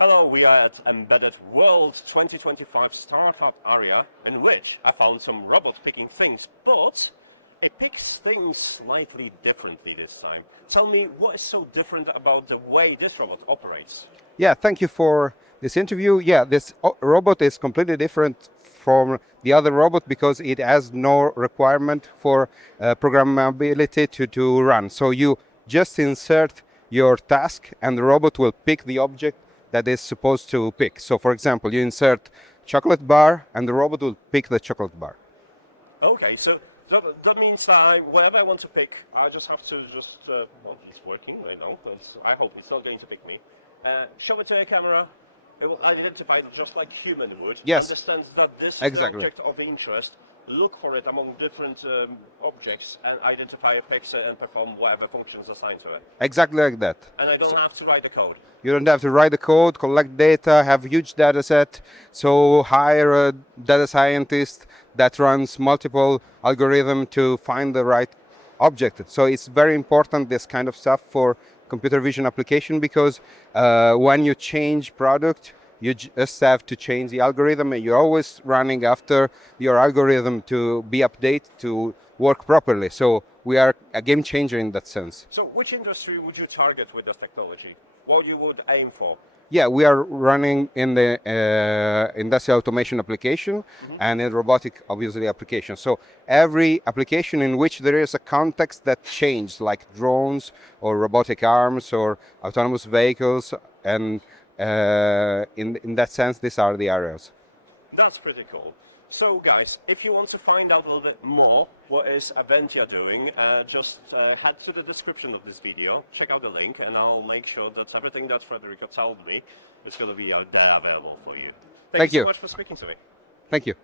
Hello, we are at Embedded World 2025 Startup area, in which I found some robot picking things, but it picks things slightly differently this time. Tell me, what is so different about the way this robot operates? Yeah, thank you for this interview. Yeah, this robot is completely different from the other robot because it has no requirement for programmability to run. So you just insert your task and the robot will pick the object that is supposed to pick. So for example, you insert chocolate bar and the robot will pick the chocolate bar. Okay, so that means that whatever I want to pick, I just have to well, it's working right now, I hope it's not going to pick me. Show it to a camera, it will identify it just like human would. Yes. Understands that this is Exactly. the object of interest, look for it among different objects and identify it, picks it and perform whatever functions assigned to it. Exactly like that. And I don't have to write the code. You don't have to write the code, collect data, have a huge data set. So hire a data scientist that runs multiple algorithms to find the right object. So it's very important, this kind of stuff, for computer vision application, because when you change product, you just have to change the algorithm, and you're always running after your algorithm to be updated to work properly. So we are a game changer in that sense. So which industry would you target with this technology? What you would aim for? Yeah, we are running in the industrial automation application and in robotic, obviously, application. So every application in which there is a context that changes, like drones or robotic arms or autonomous vehicles, and in that sense, these are the areas. That's pretty cool. So guys, if you want to find out a little bit more what is Awentia doing, just head to the description of this video, check out the link, and I'll make sure that everything that Frederic told me is going to be out there available for you. Thank you so much for speaking to me. Thank you.